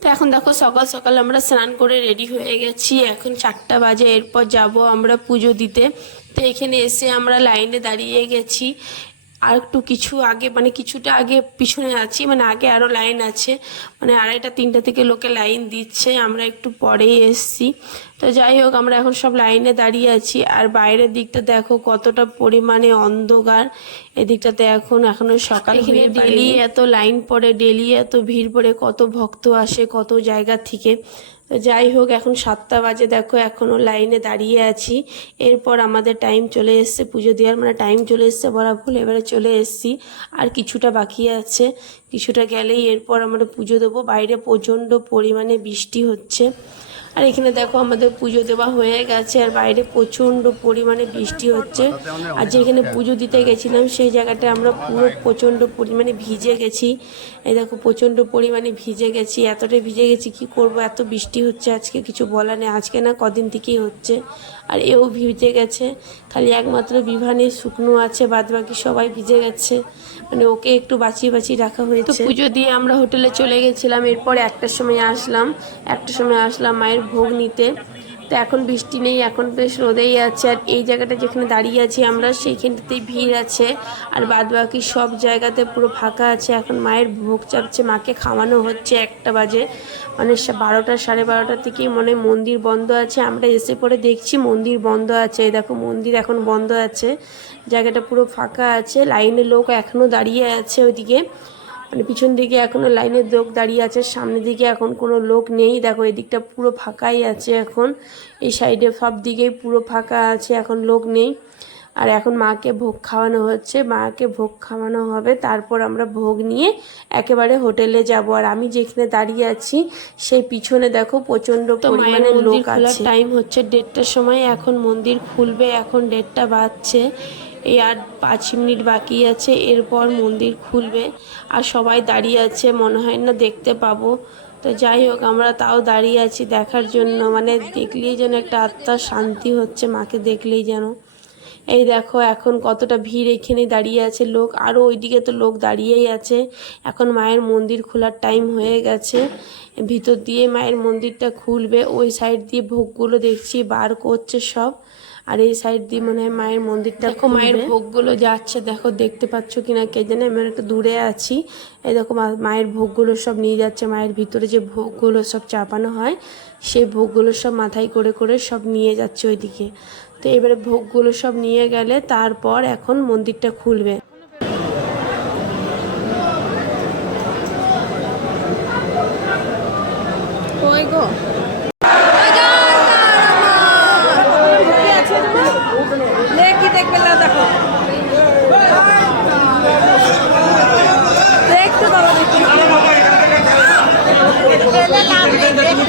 তো এখন দেখো সকাল সকাল আমরা স্নান করে রেডি হয়ে গেছি। এখন চারটা বাজে, এরপর যাব আমরা পুজো দিতে। তো এখানে এসে আমরা লাইনে দাঁড়িয়ে গেছি। আর একটু কিছু আগে মানে কিছুটা আগে পিছনে আছি মানে আগে আরও লাইন আছে। মানে আড়াইটা, তিনটা থেকে লোকে লাইন দিচ্ছে। আমরা একটু পরেই এসছি। তো যাই হোক আমরা এখন সব লাইনে দাঁড়িয়ে আছি। আর বাইরের দিকটা দেখো কতটা পরিমাণে অন্ধকার। এদিকটাতে এখন এখনও সকাল হয়ে ডেলি এত লাইন পড়ে ডেলি এত ভিড় পড়ে কত ভক্ত আসে কত জায়গা থেকে। তো যাই হোক এখন সাতটা বাজে দেখো এখনও লাইনে দাঁড়িয়ে আছি। এরপর আমাদের টাইম চলে এসছে পুজো দেওয়ার। মানে টাইম চলে এসছে বলা ভুল এবারে চলে এসছি। আর কিছুটা বাকি আছে। কিছুটা গেলেই এরপর আমরা পুজো দেবো। বাইরে প্রচণ্ড পরিমাণে বৃষ্টি হচ্ছে। আর এখানে দেখো আমাদের পুজো দেওয়া হয়ে গেছে, আর বাইরে প্রচণ্ড পরিমাণে বৃষ্টি হচ্ছে। আর যেখানে পুজো দিতে গেছিলাম, সেই জায়গাটা আমরা পুরো প্রচণ্ড পরিমাণে ভিজে গেছি। এই দেখো, প্রচণ্ড পরিমাণে ভিজে গেছি। এতটাই ভিজে গেছি, কি করব? এত বৃষ্টি হচ্ছে আজকে, কিছু বলা নেই। আজকে না, কদিন থেকেই হচ্ছে। আর এও ভিজে গেছে। খালি একমাত্র বিভানে শুকনো আছে বাদ বাকি সবাই ভিজে গেছে। মানে ওকে একটু বাঁচিয়ে বাঁচিয়ে রাখা হয়েছে। পুজো দিয়ে আমরা হোটেলে চলে গেছিলাম। এরপর একটার সময় আসলাম। একটার সময় আসলাম, মায়ের ভোগ নিতে। তো এখন বৃষ্টি নেই, এখন বেশ রোদেই আছে। আর এই জায়গাটা যেখানে দাঁড়িয়ে আছি আমরা, সেইখানটাতেই ভিড় আছে। আর বাদ বাকি সব জায়গাতে পুরো ফাঁকা আছে। এখন মায়ের ভোগ চাপছে, মাকে খাওয়ানো হচ্ছে একটা বাজে। মানে বারোটা, সাড়ে বারোটা থেকেই মনে মন্দির বন্ধ আছে। আমরা এসে পরে দেখছি মন্দির বন্ধ আছে। দেখো মন্দির এখন বন্ধ আছে। জায়গাটা পুরো ফাঁকা আছে। লাইনে লোক এখনও দাঁড়িয়ে আছে ওইদিকে। মানে পিছন দিকে এখনও লাইনের লোক দাঁড়িয়ে আছে সামনের দিকে এখন কোনো লোক নেই। দেখো এদিকটা পুরো ফাঁকাই আছে এখন। এই সাইডে সব দিকেই পুরো ফাঁকা আছে এখন লোক নেই। আর এখন মাকে ভোগ খাওয়ানো হচ্ছে। মাকে ভোগ খাওয়ানো হবে। তারপর আমরা ভোগ নিয়ে একেবারে হোটেলে যাব। আর আমি যেখানে দাঁড়িয়ে আছি সেই পিছনে দেখো প্রচণ্ড পরিমাণে লোক আছে। টাইম হচ্ছে দেড়টার সময়। এখন মন্দির খুলবে এখন দেড়টা বাজছে। এই আর পাঁচ মিনিট বাকি আছে, এরপর মন্দির খুলবে। আর সবাই দাঁড়িয়ে আছে, মনে হয় না দেখতে পাবো। তো যাই হোক, আমরা তাও দাঁড়িয়ে আছি দেখার জন্য। মানে দেখলেই যেন একটা আত্মার শান্তি হচ্ছে, মাকে দেখলেই যেন। এই দেখো এখন কতটা ভিড় এখানে দাঁড়িয়ে আছে লোক। আরও ওইদিকে তো লোক দাঁড়িয়েই আছে। এখন মায়ের মন্দির খোলার টাইম হয়ে গেছে। ভিতর দিয়ে মায়ের মন্দিরটা খুলবে। ওই সাইড দিয়ে ভোগগুলো দেখছি বার করছে সব। আর এই সাইড দিয়ে মনে হয় মায়ের মন্দিরটা দেখো মায়ের ভোগগুলো যাচ্ছে দেখো দেখতে পাচ্ছ কিনা কে জানে। আমি একটু দূরে আছি। এই দেখো মায়ের ভোগগুলো সব নিয়ে যাচ্ছে। মায়ের ভিতরে যে ভোগগুলো সব চাপানো হয় সেই ভোগগুলো সব মাথায় করে করে সব নিয়ে যাচ্ছে ওইদিকে। তো এবারে ভোগগুলো সব নিয়ে গেলে তারপর এখন মন্দিরটা খুলবে।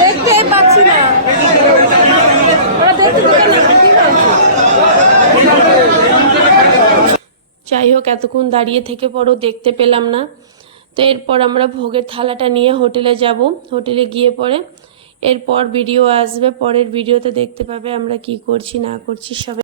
দেখতে পাচ্ছি না। ওরা দেখতে দিবে না কি হয়েছে যাই হোক, এতক্ষণ দাঁড়িয়ে থেকে পরও দেখতে পেলাম না। তো এরপর আমরা ভোগের থালাটা নিয়ে হোটেলে যাব। হোটেলে গিয়ে পরে এরপর ভিডিও আসবে। পরের ভিডিওতে দেখতে পাবে আমরা কি করছি, না করছি সবাই